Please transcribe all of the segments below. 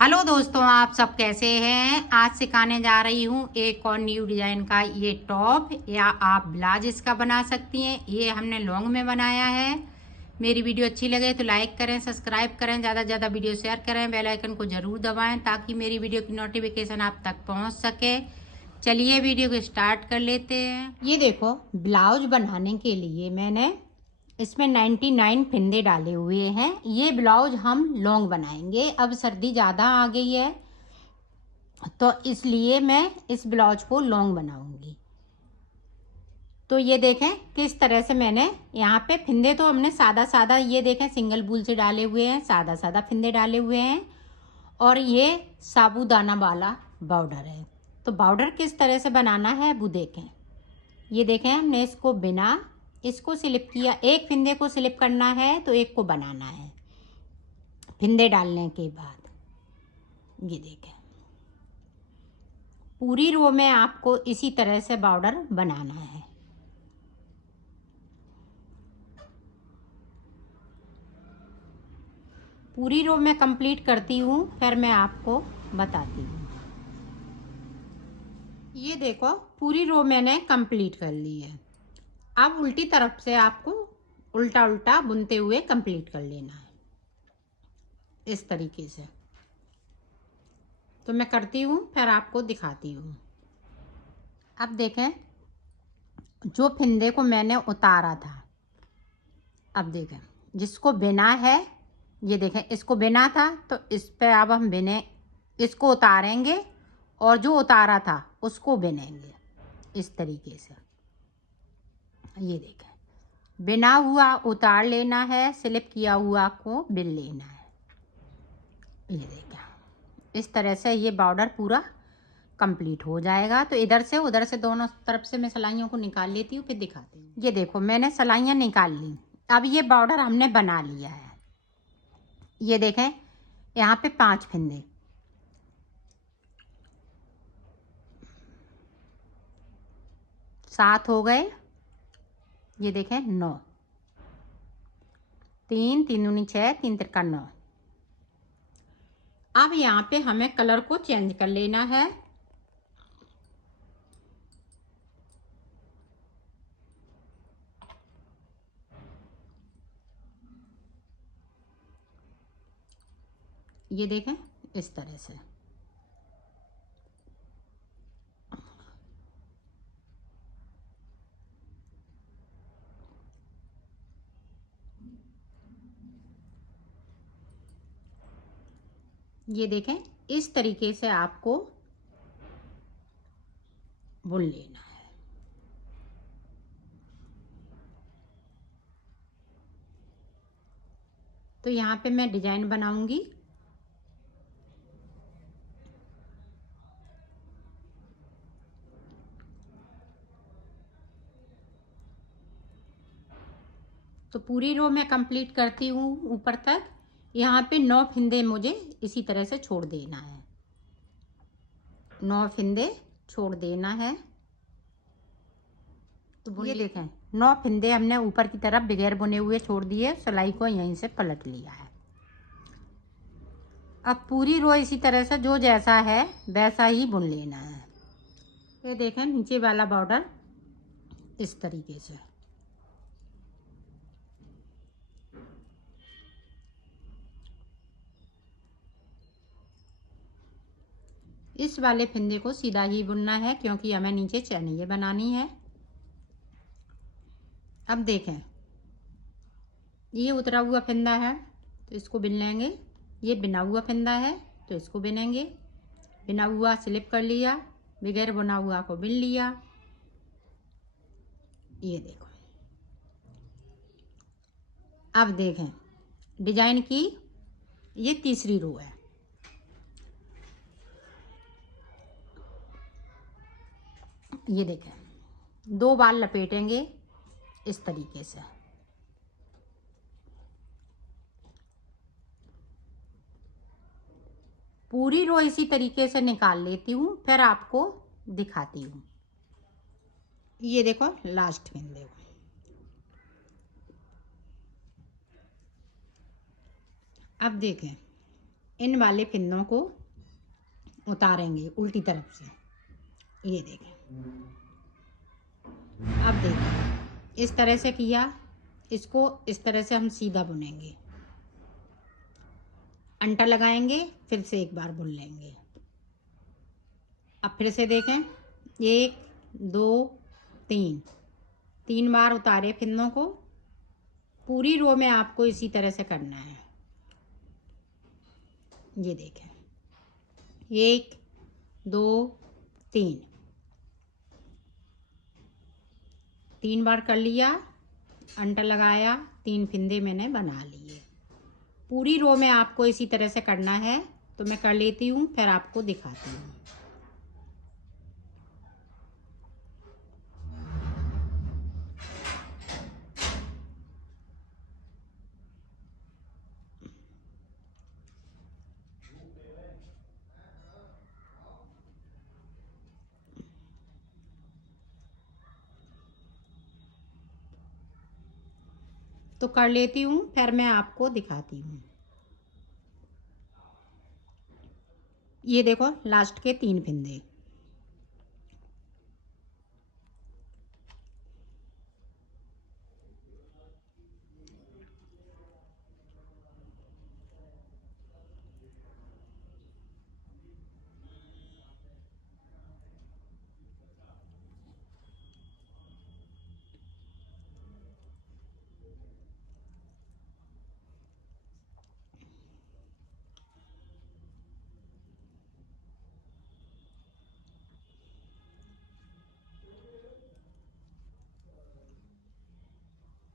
Hello दोस्तों, आप सब कैसे हैं। आज सिखाने जा रही हूँ एक और न्यू डिज़ाइन का ये टॉप या आप ब्लाउज इसका बना सकती हैं। ये हमने लॉन्ग में बनाया है। मेरी वीडियो अच्छी लगे तो लाइक करें, सब्सक्राइब करें, ज़्यादा से ज़्यादा वीडियो शेयर करें, बेल आइकन को ज़रूर दबाएं ताकि मेरी वीडियो की नोटिफिकेशन आप तक पहुँच सके। चलिए वीडियो को स्टार्ट कर लेते हैं। ये देखो, ब्लाउज बनाने के लिए मैंने इसमें 99 फिंदे डाले हुए हैं। ये ब्लाउज हम लॉन्ग बनाएंगे। अब सर्दी ज़्यादा आ गई है तो इसलिए मैं इस ब्लाउज को लॉन्ग बनाऊंगी। तो ये देखें किस तरह से मैंने यहाँ पे फिंदे तो हमने सादा सादा, ये देखें सिंगल बूल से डाले हुए हैं, सादा सादा फिंदे डाले हुए हैं। और ये साबूदाना वाला बॉर्डर है। तो बॉर्डर किस तरह से बनाना है वो देखें। ये देखें, हमने इसको स्लिप किया। एक फिंदे को स्लिप करना है तो एक को बनाना है फिंदे डालने के बाद। ये देखें, पूरी रो में आपको इसी तरह से बॉर्डर बनाना है। पूरी रो में कंप्लीट करती हूँ, फिर मैं आपको बताती हूँ। ये देखो, पूरी रो मैंने कंप्लीट कर ली है। अब उल्टी तरफ से आपको उल्टा उल्टा बुनते हुए कंप्लीट कर लेना है इस तरीके से। तो मैं करती हूँ, फिर आपको दिखाती हूँ। अब देखें, जो फिंदे को मैंने उतारा था, अब देखें जिसको बिना है, ये देखें इसको बिना था तो इस पे अब हम बिने, इसको उतारेंगे और जो उतारा था उसको बिनेंगे इस तरीके से। ये देखें, बिना हुआ उतार लेना है, स्लिप किया हुआ को बिन लेना है। ये देखें, इस तरह से ये बॉर्डर पूरा कंप्लीट हो जाएगा। तो इधर से उधर से दोनों तरफ से मैं सिलाइयों को निकाल लेती हूँ, फिर दिखाती हूँ। ये देखो, मैंने सिलाइयाँ निकाल ली। अब ये बॉर्डर हमने बना लिया है। ये देखें, यहाँ पे 5 फिंदे, 7 हो गए। ये देखें 9, 3 3 दूनी 6, 3 तिरका 9। अब यहाँ पे हमें कलर को चेंज कर लेना है। ये देखें इस तरह से। ये देखें, इस तरीके से आपको बुन लेना है। तो यहाँ पे मैं डिजाइन बनाऊंगी। तो पूरी रो में कंप्लीट करती हूँ ऊपर तक। यहाँ पे 9 फिंदे मुझे इसी तरह से छोड़ देना है। 9 फिंदे छोड़ देना है। तो ये देखें, 9 फिंदे हमने ऊपर की तरफ बगैर बुने हुए छोड़ दिए, सिलाई को यहीं से पलट लिया है। अब पूरी रो इसी तरह से जो जैसा है वैसा ही बुन लेना है। ये देखें, नीचे वाला बॉर्डर इस तरीके से। इस वाले फिंदे को सीधा ही बुनना है क्योंकि हमें नीचे चैनिये बनानी है। अब देखें, ये उतरा हुआ फिंदा है तो इसको बिन लेंगे। ये बिना हुआ फिंदा है तो इसको बिनेंगे। बिना हुआ स्लिप कर लिया, बगैर बुना हुआ को बिन लिया। ये देखो, अब देखें डिजाइन की ये तीसरी रो है। ये देखें, 2 बार लपेटेंगे इस तरीके से। पूरी रो इसी तरीके से निकाल लेती हूँ, फिर आपको दिखाती हूँ। ये देखो लास्ट में देखो, अब देखें इन वाले फिंदों को उतारेंगे उल्टी तरफ से। ये देखें, अब देखें इस तरह से किया, इसको इस तरह से हम सीधा बुनेंगे, अंटा लगाएंगे, फिर से एक बार बुन लेंगे। अब फिर से देखें, 1 2 3, 3 बार उतारे फिंदों को। पूरी रो में आपको इसी तरह से करना है। ये देखें, 1 2 3, 3 बार कर लिया, अंटा लगाया, 3 फिंदे मैंने बना लिए। पूरी रो में आपको इसी तरह से करना है। तो मैं कर लेती हूँ, फिर आपको दिखाती हूँ। तो कर लेती हूँ, फिर मैं आपको दिखाती हूँ। ये देखो लास्ट के 3 फिंदे।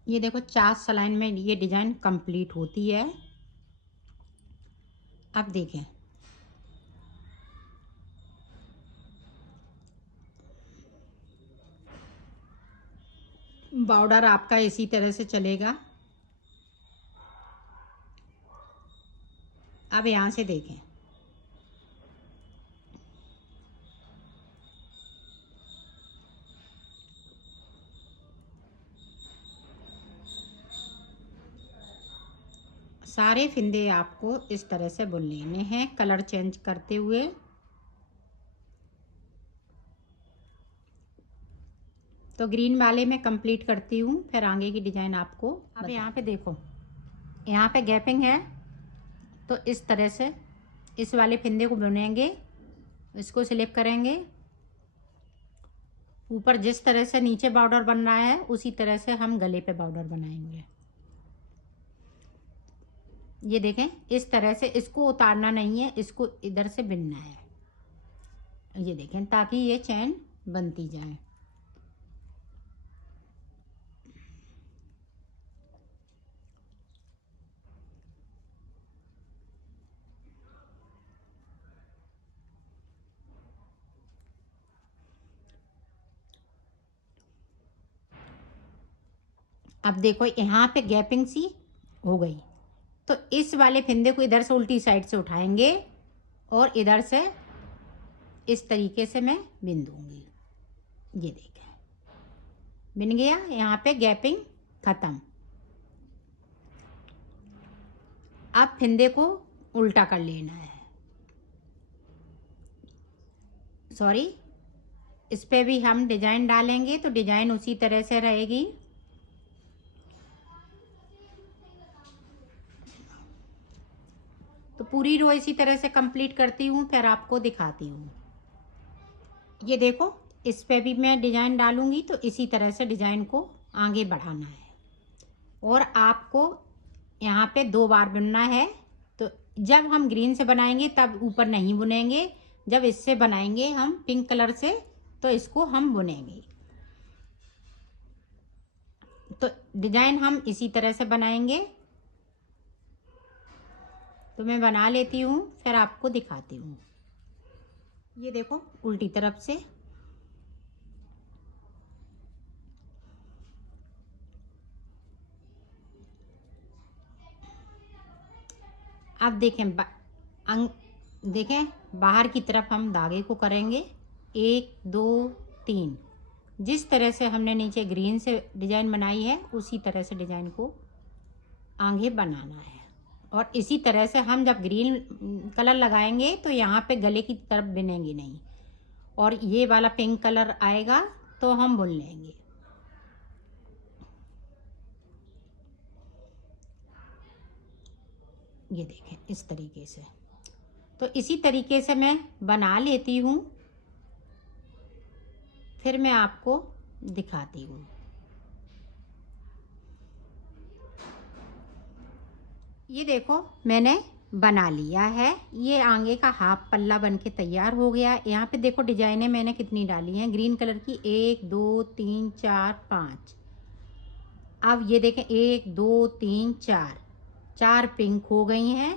ये देखो 4 सलाइन में ये डिजाइन कंप्लीट होती है। अब देखें, बॉर्डर आपका इसी तरह से चलेगा। अब यहाँ से देखें, सारे फिंदे आपको इस तरह से बुन लेने हैं, कलर चेंज करते हुए। तो ग्रीन वाले में कंप्लीट करती हूँ, फिर आगे की डिजाइन आपको। अब यहाँ पे देखो, यहाँ पे गैपिंग है, तो इस तरह से इस वाले फिंदे को बुनेंगे, इसको स्लिप करेंगे। ऊपर जिस तरह से नीचे बॉर्डर बन रहा है उसी तरह से हम गले पे बॉर्डर बनाएंगे। ये देखें, इस तरह से इसको उतारना नहीं है, इसको इधर से बिनना है। ये देखें, ताकि ये चैन बनती जाए। अब देखो यहाँ पे गैपिंग सी हो गई, तो इस वाले फिंदे को इधर से उल्टी साइड से उठाएंगे और इधर से इस तरीके से मैं बिन दूंगी। ये देखें, बिन गया, यहाँ पे गैपिंग खत्म। अब फिंदे को उल्टा कर लेना है, सॉरी, इस पे भी हम डिजाइन डालेंगे तो डिजाइन उसी तरह से रहेगी। तो पूरी रो इसी तरह से कंप्लीट करती हूँ, फिर आपको दिखाती हूँ। ये देखो, इस पे भी मैं डिजाइन डालूंगी, तो इसी तरह से डिजाइन को आगे बढ़ाना है। और आपको यहाँ पे 2 बार बुनना है। तो जब हम ग्रीन से बनाएंगे तब ऊपर नहीं बुनेंगे, जब इससे बनाएंगे हम पिंक कलर से तो इसको हम बुनेंगे। तो डिजाइन हम इसी तरह से बनाएंगे। तो मैं बना लेती हूँ, फिर आपको दिखाती हूँ। ये देखो, उल्टी तरफ से अब देखें, देखें बाहर की तरफ हम धागे को करेंगे 1 2 3। जिस तरह से हमने नीचे ग्रीन से डिजाइन बनाई है उसी तरह से डिजाइन को आगे बनाना है। और इसी तरह से हम जब ग्रीन कलर लगाएंगे तो यहाँ पे गले की तरफ बिनेंगे नहीं, और ये वाला पिंक कलर आएगा तो हम बुन लेंगे। ये देखें इस तरीके से। तो इसी तरीके से मैं बना लेती हूँ, फिर मैं आपको दिखाती हूँ। ये देखो मैंने बना लिया है। ये आगे का हाफ पल्ला बन के तैयार हो गया। यहाँ पे देखो डिजाइनें मैंने कितनी डाली हैं ग्रीन कलर की, 1 2 3 4 5। अब ये देखें 1 2 3 4 पिंक हो गई हैं,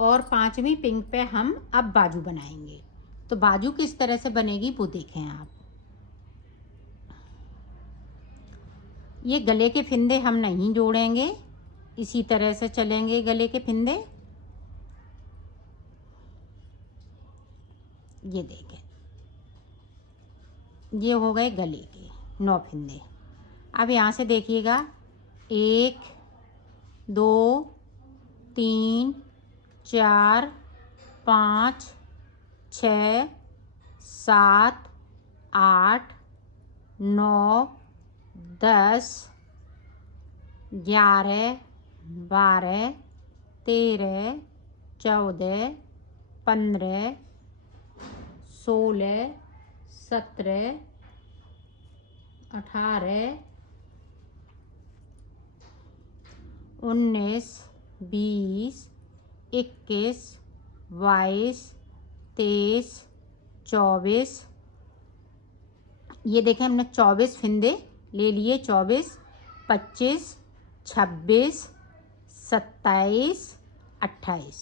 और 5वीं पिंक पे हम अब बाजू बनाएंगे। तो बाजू किस तरह से बनेगी वो देखें आप। ये गले के फिंदे हम नहीं जोड़ेंगे, इसी तरह से चलेंगे गले के फिंदे। ये देखें ये हो गए गले के 9 फिंदे। अब यहाँ से देखिएगा 1 2 3 4 5 6 7 8 9 10 11 12 13 14 15 16 17 18 19 20 21 22 23 24। ये देखें हमने 24 फिंदे ले लिए, 24 25 26 27 28।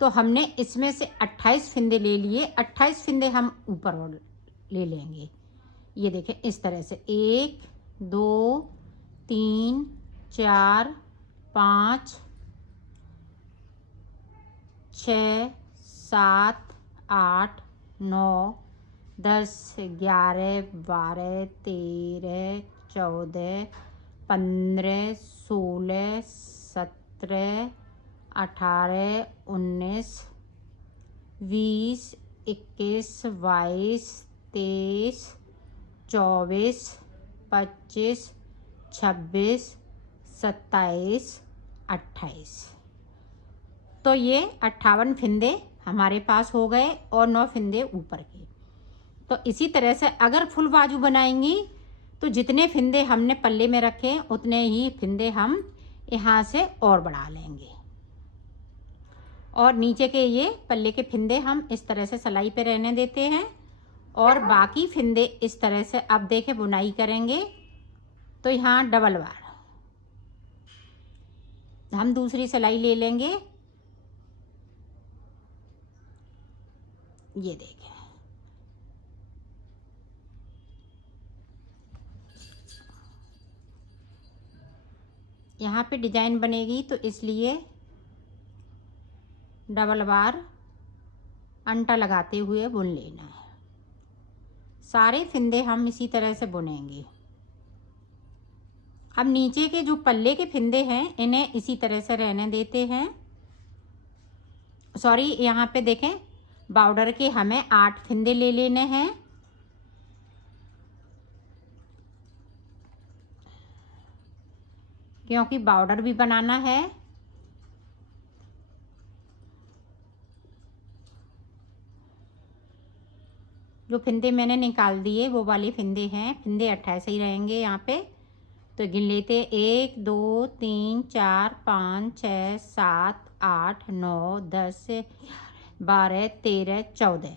तो हमने इसमें से 28 फिंदे ले लिए। 28 फिंदे हम ऊपर और ले लेंगे। ये देखें इस तरह से 1 2 3 4 5 6 7 8 9 10 11 12 13 14 15 16 17 18 19 20 21 22 23 24 25 26 27 28। तो ये 58 फिंदे हमारे पास हो गए और 9 फिंदे ऊपर के। तो इसी तरह से अगर फुल बाजू बनाएंगी तो जितने फिंदे हमने पल्ले में रखे उतने ही फिंदे हम यहाँ से और बढ़ा लेंगे, और नीचे के ये पल्ले के फिंदे हम इस तरह से सिलाई पे रहने देते हैं, और बाकी फिंदे इस तरह से अब देखें बुनाई करेंगे। तो यहाँ डबल बार हम दूसरी सिलाई ले लेंगे। ये देखें यहाँ पे डिजाइन बनेगी तो इसलिए डबल बार अंटा लगाते हुए बुन लेना है। सारे फिंदे हम इसी तरह से बुनेंगे। अब नीचे के जो पल्ले के फिंदे हैं इन्हें इसी तरह से रहने देते हैं। सॉरी, यहाँ पे देखें बॉर्डर के हमें 8 फिंदे ले लेने हैं। क्योंकि बॉर्डर भी बनाना है। जो फिंदे मैंने निकाल दिए वो वाले फिंदे हैं, फिंदे 28 ही रहेंगे यहाँ पे। तो गिन लेते 1 2 3 4 5 6 7 8 9 10 12 13 14।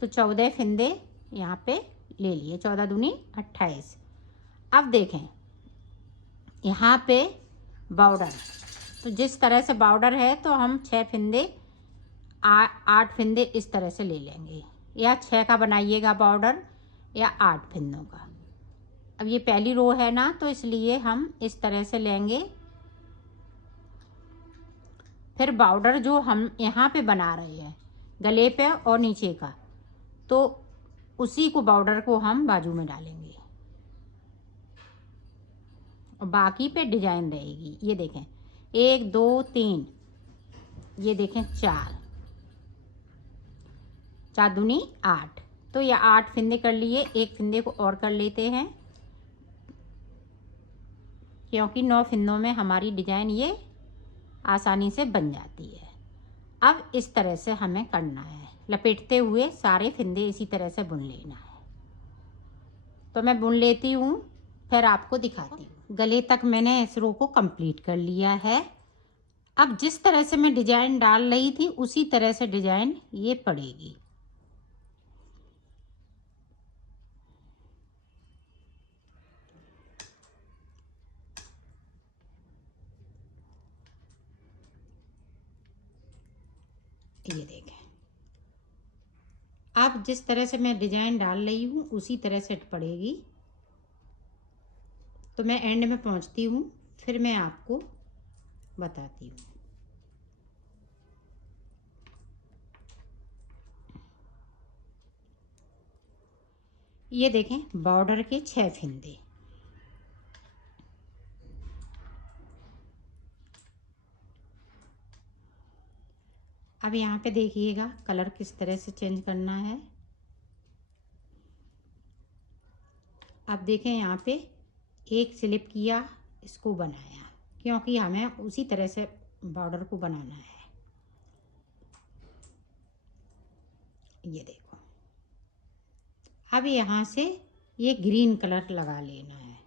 तो 14 फिंदे यहाँ पे ले लिए, 14 दूनी 28। अब देखें यहाँ पे बॉर्डर, तो जिस तरह से बॉर्डर है तो हम 6 फिंदे 8 फिंदे इस तरह से ले लेंगे, या 6 का बनाइएगा बॉर्डर या 8 फिंदों का। अब ये पहली रो है ना, तो इसलिए हम इस तरह से लेंगे। फिर बॉर्डर जो हम यहाँ पे बना रहे हैं गले पे और नीचे का, तो उसी को बॉर्डर को हम बाजू में डालेंगे और बाकी पे डिजाइन रहेगी। ये देखें 1 2 3 ये देखें 4 4 दूनी 8। तो ये 8 फंदे कर लिए, एक फंदे को और कर लेते हैं क्योंकि 9 फंदों में हमारी डिजाइन ये आसानी से बन जाती है। अब इस तरह से हमें करना है, लपेटते हुए सारे फंदे इसी तरह से बुन लेना है। तो मैं बुन लेती हूँ, फिर आपको दिखाती हूँ। गले तक मैंने इस रो को कंप्लीट कर लिया है। अब जिस तरह से मैं डिजाइन डाल रही थी उसी तरह से डिजाइन ये पड़ेगी। ये देखें, अब जिस तरह से मैं डिजाइन डाल रही हूँ उसी तरह से पड़ेगी। तो मैं एंड में पहुँचती हूँ, फिर मैं आपको बताती हूँ। ये देखें, बॉर्डर के 6 फंदे। अब यहाँ पे देखिएगा कलर किस तरह से चेंज करना है। अब देखें यहाँ पे एक स्लिप किया, इसको बनाया क्योंकि हमें उसी तरह से बॉर्डर को बनाना है। ये देखो, अब यहाँ से ये ग्रीन कलर लगा लेना है।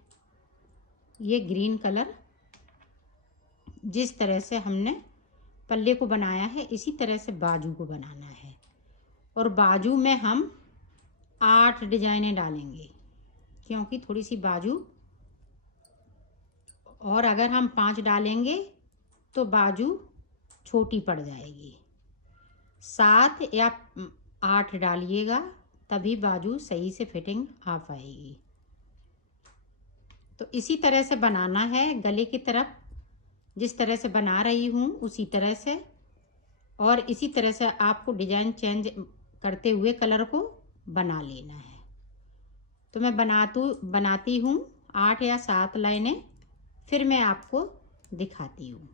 ये ग्रीन कलर जिस तरह से हमने पल्ले को बनाया है इसी तरह से बाजू को बनाना है। और बाजू में हम 8 डिजाइनें डालेंगे क्योंकि थोड़ी सी बाजू, और अगर हम 5 डालेंगे तो बाजू छोटी पड़ जाएगी। 7 या 8 डालिएगा तभी बाजू सही से फिटिंग आ पाएगी। तो इसी तरह से बनाना है गले की तरफ, जिस तरह से बना रही हूँ उसी तरह से। और इसी तरह से आपको डिजाइन चेंज करते हुए कलर को बना लेना है। तो मैं बनाती हूँ 8 या 7 लाइनें, फिर मैं आपको दिखाती हूँ।